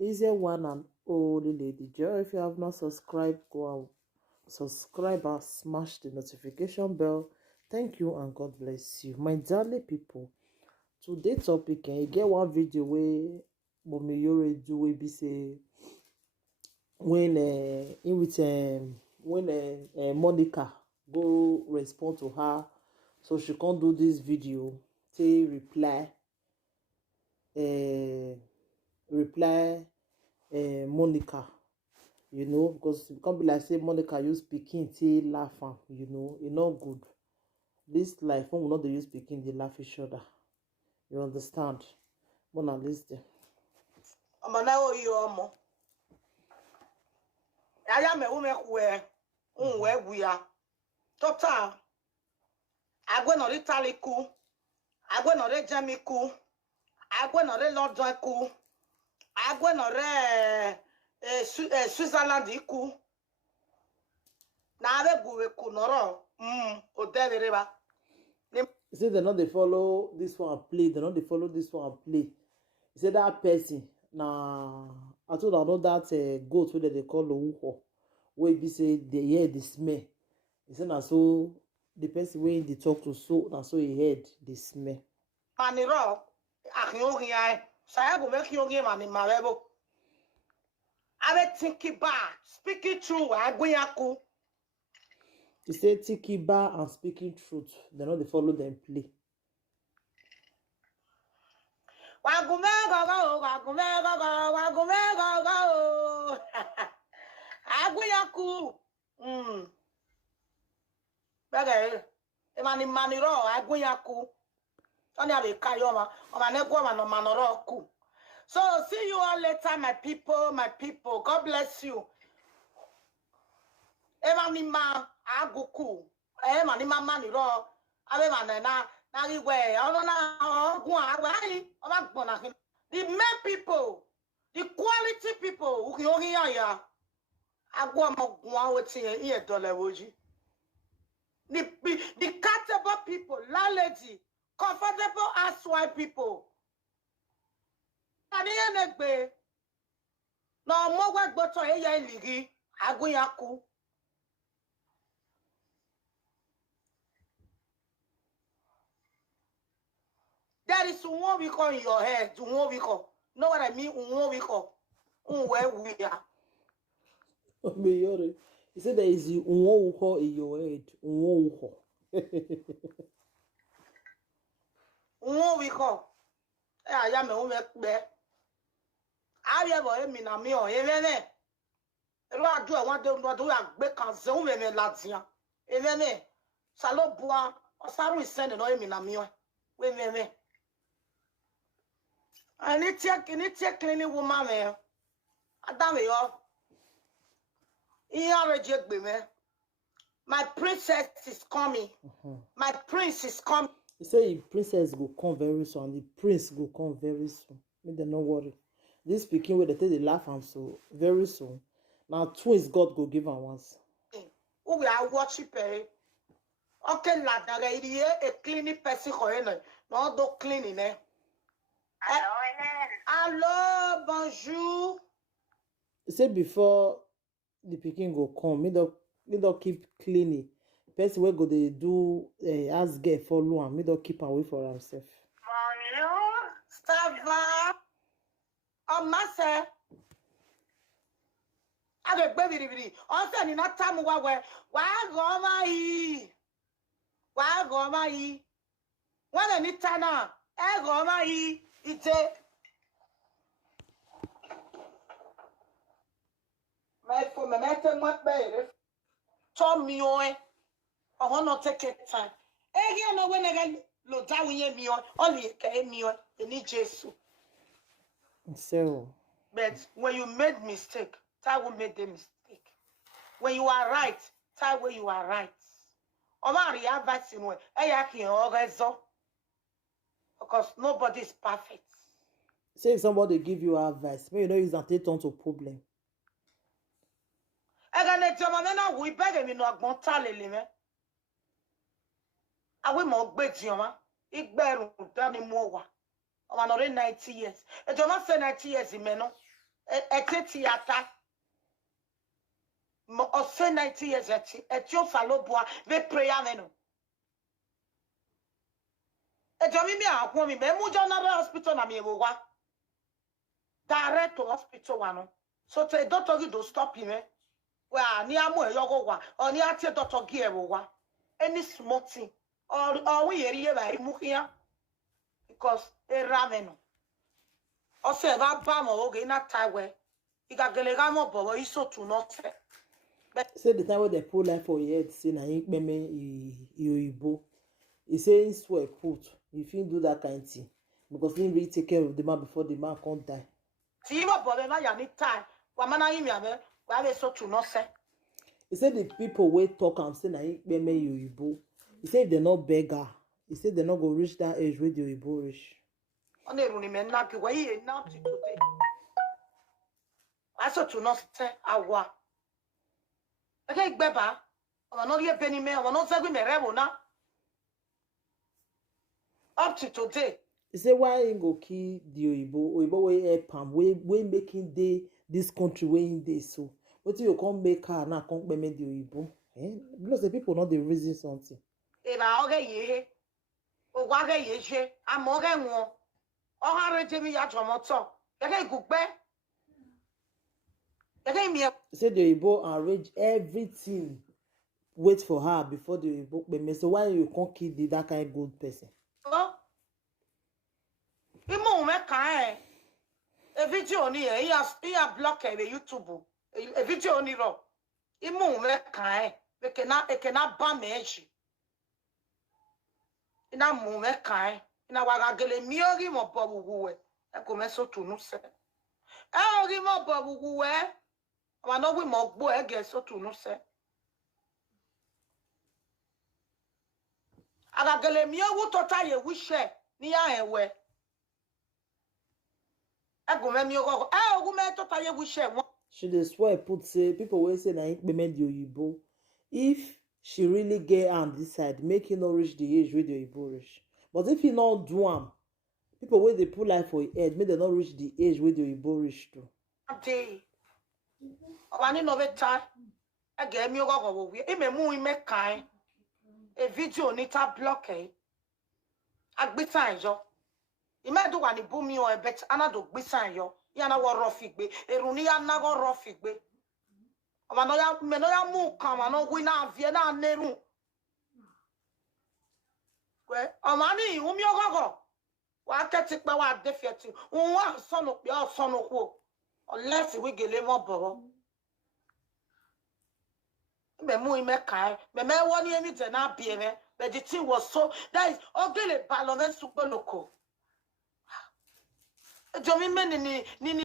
Easier one and only Lady Joy. If you have not subscribed, go and subscribe and smash the notification bell. Thank you and God bless you. My darling people, today topic, you get one video where Mommy Yore do we be say when in with when Monica go respond to her, so she can't do this video. Say reply Monica, because it can't be like say Monica use Pikin say laugh am, it not good. This life when we not dey use Pikin dey laugh each other. You understand? Mona listen. Ọmọ náà ó yí ọmọ. Yàyà mẹ́wọ́ mẹ́kù ẹ̀ ń wẹ́ wù ya. Tọ́tà agbẹ́nọ̀rí tálí kú, agbẹ́nọ̀rí jẹ́mi kú, agbẹ́nọ̀rí lọ́dún kú, agbẹ́nọ̀rí Switzerland kú. Na abẹ́ gbùwé kù nọ́rọ̀ ò dẹ́rẹ́rẹ́ ba. He said they not they follow this one and play. They not they follow this one and play. He said that person I told I know that goat where they call Louho, where be say they hear the smell. He said na so the person where they talk to so na so he heard the smell. Maniro, akiogi ai. Saya go make yogi mani marebo. Ave thinking back, speaking true, agwiyaku. He said tiki bar and speaking truth. They not they follow them play. Wagumego, agwiyaku. Bege, emani maniro, agwiyaku. Only have a kayoma, or my negoma no manoroku. So see you all later, my people, my people. God bless you. Emani ma aguku. Emani ma maniro. Ave manena. The main people, the quality people who can hear the comfortable people, landlady, comfortable housewife people. No more work but to hear ligi aguyaku. There is one week on your head, one week. Know what I mean? One week. Where we are. He said there is one in your head. One week. I am a woman there. I have a me na me on even. I do I want to do a big consume me Latia. Even. Salo bois or Saru is sending on me na me. Wait me. I need to clean woman man. I damn it all. My princess is coming. My prince is coming. He said the princess will come very soon and the prince will come very soon. Make them not worry. This Pikin where they take the laugh and so very soon. Now twins God go give am once. Who we are watching pay. Okay, lad, now a cleaning person no do cleaning eh. Hello, bonjour. He said before the Pikin go come, me don't keep cleaning. Person wey go dey do ask girl follow am, me don't keep away for himself. Bonjour, ça va? Oh, master. Avec baby. On se ni not time wa go mai. When any tana, go mai. It's my for my matter what baby. Tom me on. I want not take it time. You know when I get low down with me on, only me on, you need Jesus. So, but when you made mistake, that will make the mistake. When you are right, that way you are right. Because nobody is perfect. Say if somebody give you advice, maybe you don't use that take on to problem. We beg me no me. I will more bet you, man. It better than more. I'm 90 years. A Joma say 90 years in Meno. theater. Or say 90 years at your salobua, they pray ameno. A Jamimi, I want me, Memuja hospital, na me wa. Direct to hospital, one. So say, doctor, you don't stop him, eh? Well, near more yoga, or near Doctor Gear, any small thing, or we hear by Mukia because a raveno. Or say, that bam or in that time where you got Gelegamo, but you so to not say. Say the time when they pull life for your head, say na him meme Yoyibo. He say he swear put. If you do that kind of thing, because he really take care of the man before the man can't die. See what boy na ya need time. Wamana him ya me. Why so to not say? He said the people wey talk am say na him meme Yoyibo. He said if they not beggar, he said they not go reach that age where the Yoyibo reach. On the room men na ki why he na to today. I so to not say awa. Okay, beba. I'm not here penny me. I'm not saying me revo na. Up to today. He say why him go kill the Oyibo wey help am, wey making dey this country wey him dey so. Wetin you come make her now come meme the Oyibo? Because the people not dey reason something. Eba oge ye. Ogwa ge ye je. Amoge won. Oha reje mi ya jomoto. Yeke gugbe. Yeke mi. He say the Oyibo arrange everything, wait for her before the Oyibo meme. So why you can't kill that kind of good person? Oh. Imo me kan e video ni e ya block e YouTube. E video ni ro. Imo me kan e kena ba meji. Ina mu me kan ina waga gele mi ori mo bo wuwe. E ko me so tunu se. E ori mo bo wuwe. Wa no wi mo gbo e ge so tunu se. Aga gele mi owu tota ye wi share ni ya enwe. She dey swear put say people wey say na him payment the Oyibo. If she really get am this side, make he no reach the age wey the Oyibo reach. But if he not do am, people wey dey put life for him head, make dem not reach the age wey the Oyibo reach too. Wani no beta e ge mi ogogo wo wi e me mu ime kan e video ni ta block e agbitan yo imedu wa ni bumi o e bet anado gbisan yo ya na wo ro figbe erun ni ya na go ro figbe ama no ya me no ya mu kan ma no wi na vie na neru we ama ni umi ogogo wa keti pe wa defieti wa sonu pe o sonu ku unless we gele mo boro me mu ime kai me woni emi te na biere but the thing was so that is ogele balance super loco. Jomi me ni